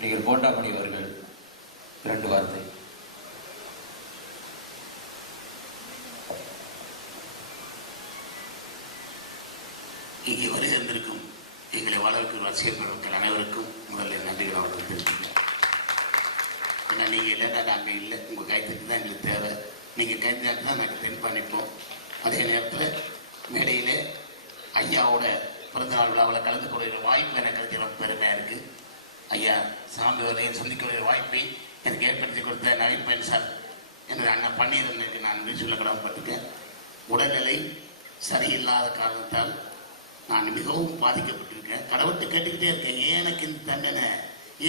நடிகர் போண்டாமணி அவர்கள் இரண்டு வார்த்தை. இங்கே வருகின்றிருக்கும் எங்களை வளர்க்கும் ரசிகர் பெருமக்கள் அனைவருக்கும் முதல்ல நன்றிகளை அவர்கள் தெரிவிக்கிறேன் ஏன்னா நீங்கள் இல்லைன்னா நாங்கள் இல்லை. உங்கள் கைத்துக்கு தான் எங்களுக்கு தேவை. நீங்கள் கைத்தாட்டு தான் நாங்கள் தென்பா பண்ணிப்போம். அதே நேரத்தில் மேடையில் ஐயாவோட பிறந்தநாள் விழாவில் கலந்து கொள்கிற வாய்ப்பு எனக்கு கிடைச்ச பெருமையாக இருக்குது ஐயா சாமி வரையும் சந்திக்கக்கூடிய வாய்ப்பை எனக்கு ஏற்படுத்தி கொடுத்த நவீன் பயன் சார். எனது அண்ணன் பன்னீரனுக்கு நான் நன்றி சொல்ல கடமைப்பட்டிருக்கேன் உடல்நிலை சரியில்லாத காரணத்தால் நான் மிகவும் பாதிக்கப்பட்டிருக்கேன். கடவுள்கிட்ட கேட்டுக்கிட்டே இருக்கேன் ஏன் எனக்கு இந்த தண்டனை?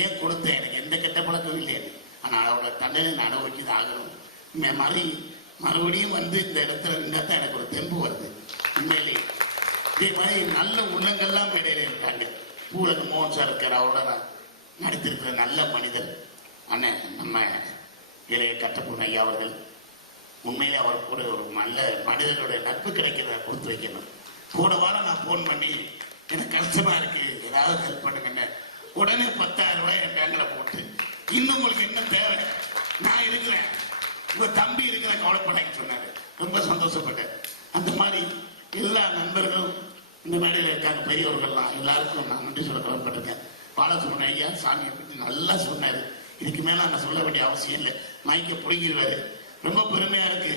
ஏன் கொடுத்த? எனக்கு எந்த கெட்ட பழக்கமும் இல்லை. ஆனால் அவரோட தண்டனை நான் தான் ஆகணும். இந்த மாதிரி மறுபடியும் வந்து இந்த இடத்துல இருந்தால் தான் எனக்கு ஒரு தெம்பு வருது. உண்மையிலே. இதே மாதிரி நல்ல உள்ளங்கள்லாம் மேடையில் இருக்காங்க. பூலக மோகன் சார் இருக்கார் அவரோட நான் நடித்திருக்கிற நல்ல மனிதர் அண்ணன் நம்ம இளைய கட்டப்பொண்ணு ஐயா அவர்கள். உண்மையிலே அவர் கூட ஒரு நல்ல மனிதனுடைய நட்பு கிடைக்கிறத கொடுத்து வைக்கணும். போன வாரம் நான் ஃபோன் பண்ணி எனக்கு கஷ்டமா இருக்கு ஏதாவது ஹெல்ப் பண்ணுங்கன்னு. உடனே பத்தாயிரம் ரூபாய் என் பேங்க்ல போட்டு இன்னும் உங்களுக்கு என்ன தேவை? நான் இருக்கிறேன். உங்க தம்பி இருக்கிற கவலைப்படாங்க சொன்னாரு. ரொம்ப சந்தோஷப்பட்டேன் அந்த மாதிரி எல்லா நண்பர்களும் இந்த மேடையில் இருக்காங்க பெரியவர்கள்லாம். எல்லாருக்கும் நான் நன்றி சொல்ல கவலைப்பட்டிருக்கேன். கடமைப்பட்டிருக்கேன் சொன்ன ஐயா சாமியை பற்றி நல்லா சொன்னாரு. இதுக்கு மேல நான் சொல்ல வேண்டிய அவசியம் இல்லை. மைக்க புரிஞ்சிருவாரு ரொம்ப பெருமையா இருக்கு.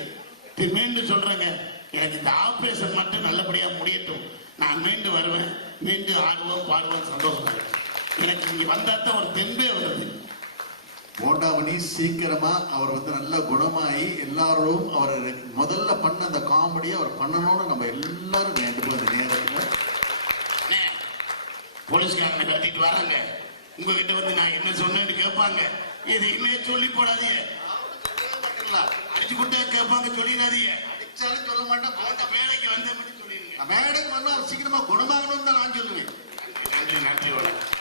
மீண்டும் சொல்றேங்க. எனக்கு இந்த ஆபரேஷன் மட்டும் நல்லபடியா முடியட்டும். நான் மீண்டும் வருவேன். மீண்டும் ஆடுவோம் பாடுவோம் சந்தோஷமா எனக்கு இங்க வந்தா தான் ஒரு தெம்பே வருது. போண்டாமணி சீக்கிரமா அவர் வந்து நல்ல குணமாயி எல்லாரோடும் அவர் முதல்ல பண்ண அந்த காமெடியை அவர் பண்ணணும்னு நம்ம எல்லாரும் வேண்டும் அந்த போலீஸ்காரனை கட்டிட்டு வராங்க. உங்ககிட்ட வந்து நான் என்ன சொன்னேன்னு கேட்பாங்க. எதையுமே சொல்லி போடாதீங்க. அடிச்சு விட்டா கேட்பாங்க சொல்லிடாதீங்க. அடிச்சாலும் சொல்ல மாட்டேன் அந்த மேடைக்கு வந்த மட்டும் சொல்லிடுங்க. மேடைக்கு வந்தா சீக்கிரமா குணமாகணும்னு தான் நான் சொல்லுவேன். நன்றி நன்றி வணக்கம்.